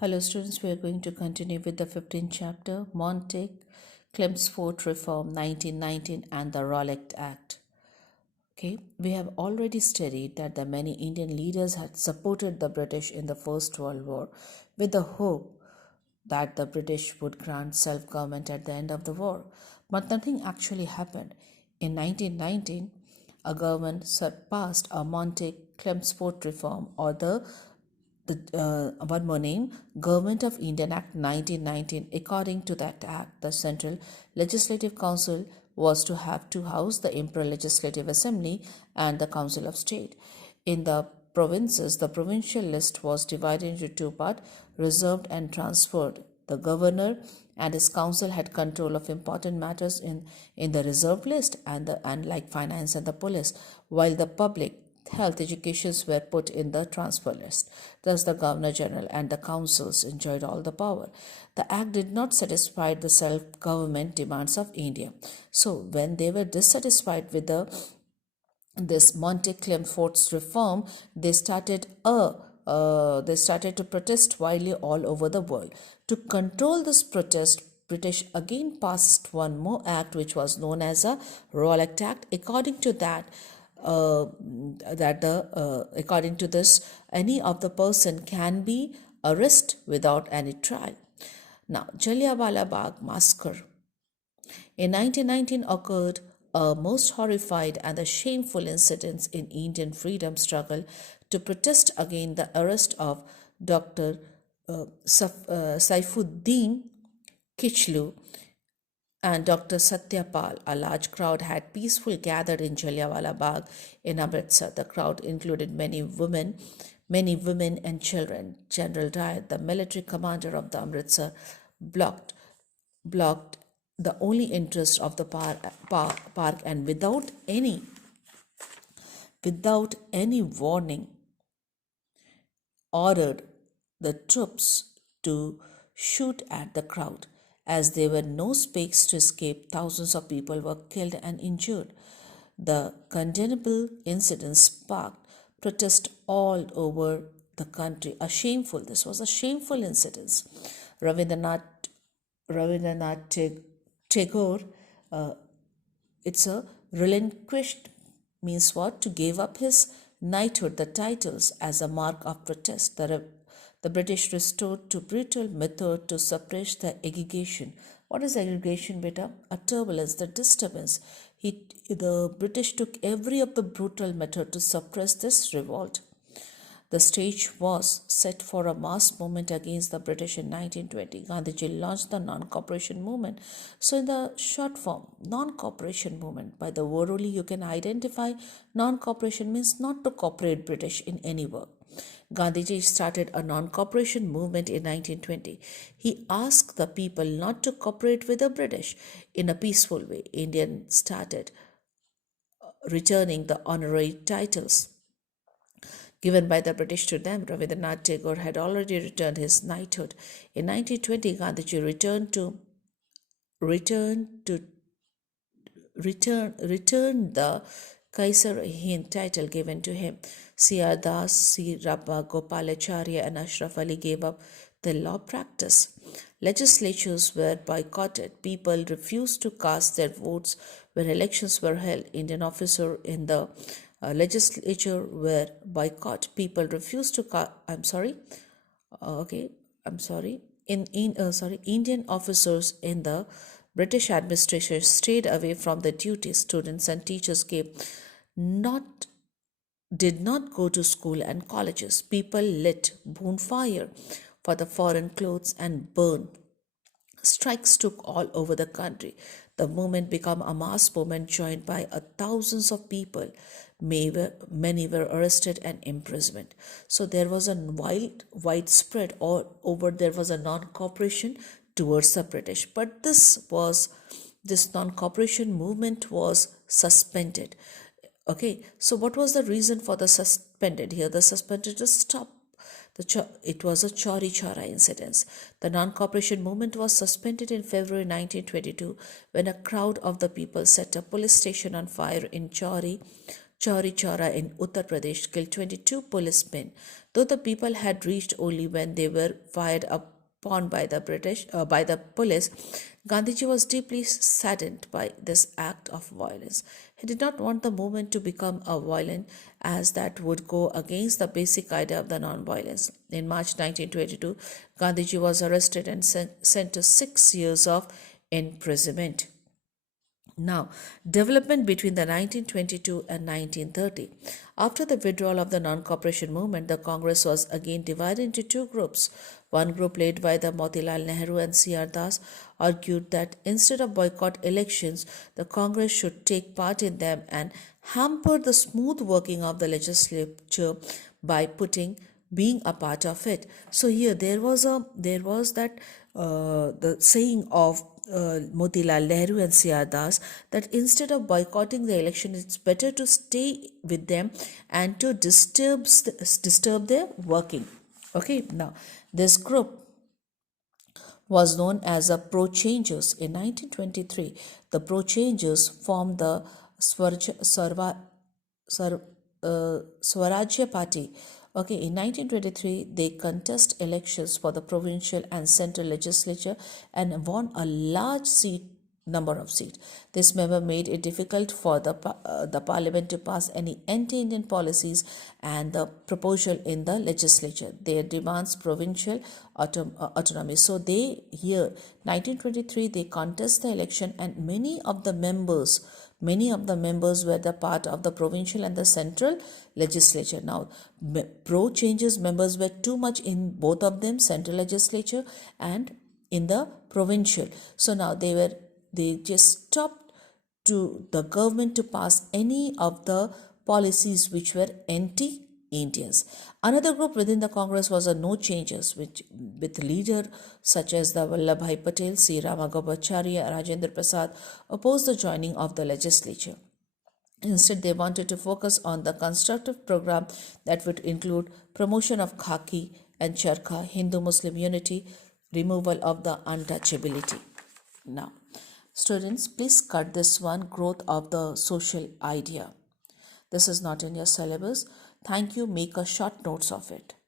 Hello students, we are going to continue with the 15th chapter, Montague, Chelmsford Reform 1919 and the Rollick Act. Okay, we have already studied that the many Indian leaders had supported the British in the First World War with the hope that the British would grant self-government at the end of the war. But nothing actually happened. In 1919, a government passed a Montague-Chelmsford Reform, or one more name, Government of Indian Act 1919. According to that act, the Central Legislative Council was to have two houses, the Imperial Legislative Assembly and the Council of State. In the provinces, the provincial list was divided into two parts, reserved and transferred. The governor and his council had control of important matters in the reserved list and like finance and the police, while the public health educations were put in the transfer list. Thus, the Governor General and the councils enjoyed all the power. The act did not satisfy the self-government demands of India. So, when they were dissatisfied with this Montague-Chelmsford's reform, they started to protest widely all over the world. To control this protest, British again passed one more act, which was known as a Rollick Act. According to this, any of the person can be arrested without any trial. Now, Jallianwala Bagh massacre in 1919 occurred a most horrified and a shameful incident in Indian freedom struggle to protest against the arrest of Dr. Saifuddin Kichlu and Dr. Satyapal. A large crowd had peacefully gathered in Jallianwala Bagh in Amritsar. The crowd included many women and children. General Dyer, the military commander of the Amritsar, blocked the only entrance of the park, and without any warning ordered the troops to shoot at the crowd. As there were no space to escape, thousands of people were killed and injured. The condemnable incident sparked protest all over the country. This was a shameful incident. Rabindranath Tagore, it's a relinquished, means what? To give up his knighthood, the titles, as a mark of protest. The British restored to brutal method to suppress the aggregation. What is aggregation, beta? A turbulence, the disturbance. The British took every of the brutal method to suppress this revolt. The stage was set for a mass movement against the British in 1920. Gandhiji launched the non-cooperation movement. So in the short form, non-cooperation movement, by the word only you can identify non-cooperation means not to cooperate British in any work. Gandhiji started a non-cooperation movement in 1920. He asked the people not to cooperate with the British in a peaceful way. Indians started returning the honorary titles given by the British to them. Rabindranath Tagore had already returned his knighthood. In 1920, Gandhiji returned the Kaisar-Hind title given to him. C.R. Das, C. Rabba Gopalacharya and Ashraf Ali gave up the law practice. Legislatures were boycotted. People refused to cast their votes when elections were held. Indian officers in the legislature were boycotted. People refused to Indian officers in the British administration stayed away from their duties. Students and teachers did not go to school and colleges. People lit bonfire for the foreign clothes and burned. Strikes took all over the country. The movement became a mass movement joined by thousands of people. Many were arrested and imprisoned. So there was a widespread there was a non-cooperation towards the British. But this non-cooperation movement was suspended. Okay, so what was the reason for the suspended here? The suspended to stop. It was a Chauri Chara incident. The non-cooperation movement was suspended in February 1922 when a crowd of the people set a police station on fire in Chauri Chauri Chaura in Uttar Pradesh killed 22 policemen, though the people had reached only when they were fired upon by the by the police. Gandhiji was deeply saddened by this act of violence. He did not want the movement to become a violent, as that would go against the basic idea of the non-violence. In March 1922, Gandhiji was arrested and sent to 6 years of imprisonment. Now, development between the 1922 and 1930. After the withdrawal of the non-cooperation movement, the Congress was again divided into two groups. One group, led by the Motilal Nehru and C.R. Das, argued that instead of boycott elections, the Congress should take part in them and hamper the smooth working of the legislature by being a part of it. So here there was that the saying of Motilal Nehru and C.R. Das, that instead of boycotting the election, it's better to stay with them and to disturb their working. Okay, now this group was known as the Pro-Changers. In 1923, the Pro-Changers formed the Swarajya Party. Okay, in 1923, they contest elections for the provincial and central legislature and won a large number of seats. This member made it difficult for the parliament to pass any anti-Indian policies and the proposal in the legislature. Their demands provincial autonomy. So they here 1923 they contest the election, and many of the members were the part of the provincial and the central legislature. Now, pro-changes members were too much in both of them, central legislature and in the provincial. So now they just stopped to the government to pass any of the policies which were anti-Indians. Another group within the Congress was a No Changers, with leader such as the Vallabhbhai Patel, C. Ramagopalachari, Rajendra Prasad opposed the joining of the legislature. Instead, they wanted to focus on the constructive program that would include promotion of khaki and charkha, Hindu-Muslim unity, removal of the untouchability. Now, students, please cut this one, growth of the social idea. This is not in your syllabus. Thank you. Make a short notes of it.